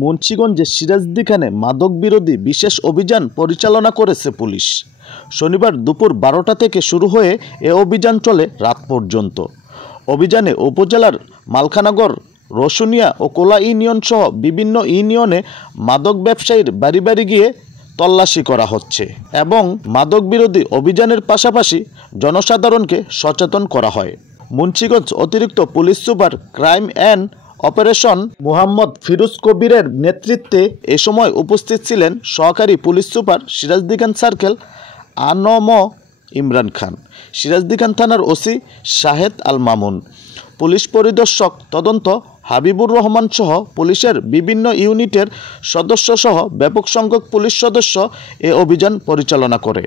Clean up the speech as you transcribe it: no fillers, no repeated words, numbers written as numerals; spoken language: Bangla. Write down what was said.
মুন্সিগঞ্জে সিরাজদিখানে মাদক বিরোধী বিশেষ অভিযান পরিচালনা করেছে পুলিশ। শনিবার দুপুর 12টা থেকে শুরু হয়ে এ অভিযান চলে রাত পর্যন্ত। অভিযানে উপজেলার মালখানগর, রসুনিয়া ও কোলা ইউনিয়ন সহ বিভিন্ন ইউনিয়নে মাদক ব্যবসায়ীর বাড়ি বাড়ি গিয়ে তল্লাশি করা হচ্ছে এবং মাদক বিরোধী অভিযানের পাশাপাশি জনসাধারণকে সচেতন করা হয়। মুন্সিগঞ্জ অতিরিক্ত police super crime and operation Mohammad Firoz কবিরের নেতৃত্বে এ সময় উপস্থিত ছিলেন সহকারী police super Sirajdikhan circle Anam Imran Khan, Sirajdikhan থানার ওসি শাহেদ আল মামুন, পুলিশ পরিদর্শক তদন্ত হাবিবুর রহমান সহ পুলিশের বিভিন্ন ইউনিটের সদস্য সহ ব্যাপক সংখ্যক পুলিশ সদস্য এ অভিযান পরিচালনা করে।